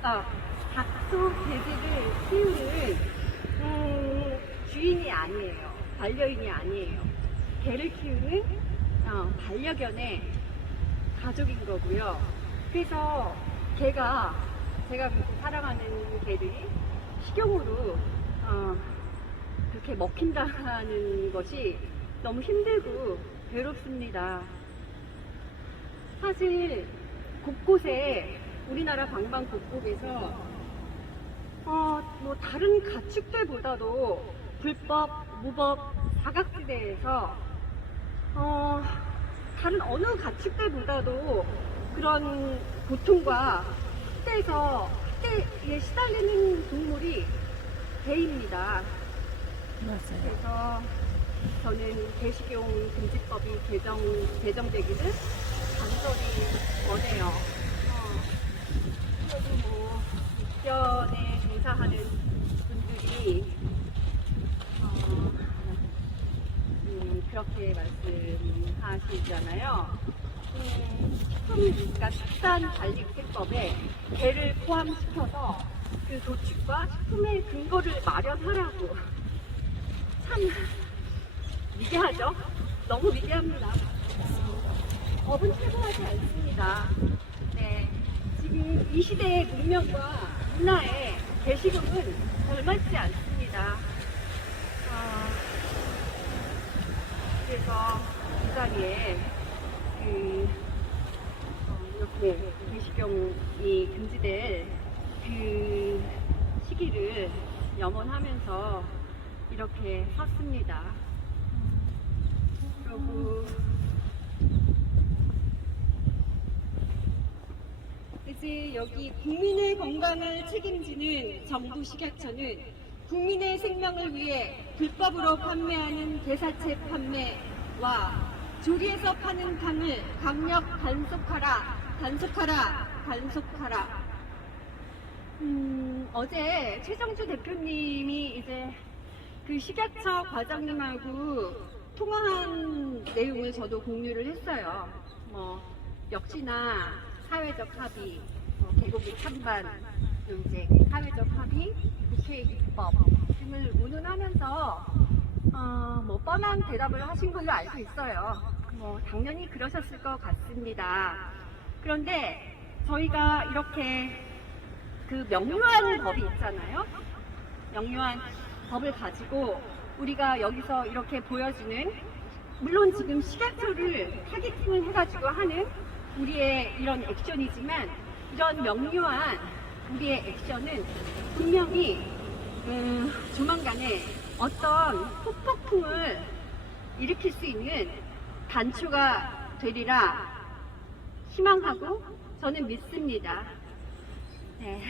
아, 닥소 개들을 키우는 음, 주인이 아니에요. 반려인이 아니에요. 개를 키우는 어, 반려견의 가족인 거고요. 그래서 개가 제가 사랑하는 개들이 식용으로 어, 그렇게 먹힌다는 것이 너무 힘들고 괴롭습니다. 사실 곳곳에 우리나라 방방 곳곳에서 어, 뭐 다른 가축들보다도 불법, 무법, 사각지대에서 어, 다른 어느 가축들보다도 그런 고통과 학대에서 학대에 시달리는 동물이 개입니다. 맞아요. 그래서 저는 개식용 금지법이 개정, 개정되기를 간절히 원해요. 어, 그리고 뭐, 육견에 종사하는 분들이, 어, 음, 그렇게 말씀하시잖아요. 음, 식품, 그러니까 식단 관리국법에 개를 포함시켜서 그 도축과 식품의 근거를 마련하라고. 참 위대하죠? 너무 위대합니다. 법은 최고하지 않습니다. 네. 지금 이 시대의 문명과 문화에 개식음은 걸맞지 않습니다. 어, 그래서 이 자리에 그 어, 이렇게 개식용이 금지될 그 시기를 염원하면서 이렇게 섰습니다. 그리고 이제 여기 국민의 건강을 책임지는 정부 식약처는 국민의 생명을 위해 불법으로 판매하는 게사체 판매 와 조리해서 파는 탕을 강력 단속하라, 단속하라, 단속하라. 음, 어제 최정주 대표님이 이제 그 식약처 과장님하고 통화한 내용을 저도 공유를 했어요. 뭐 역시나 사회적 합의, 뭐 개고기 찬반, 또 이제 사회적 합의, 국회 입법 등을 운운하면서 어, 뭐 뻔한 대답을 하신 걸로 알고 있어요. 뭐 당연히 그러셨을 것 같습니다. 그런데 저희가 이렇게 그 명료한 법이 있잖아요. 명료한 법을 가지고 우리가 여기서 이렇게 보여주는 물론 지금 식약처를 타겟팅을 해가지고 하는 우리의 이런 액션이지만 이런 명료한 우리의 액션은 분명히 음, 조만간에 어떤 폭폭풍을 일으킬 수 있는 단초가 되리라 희망하고 저는 믿습니다. 네.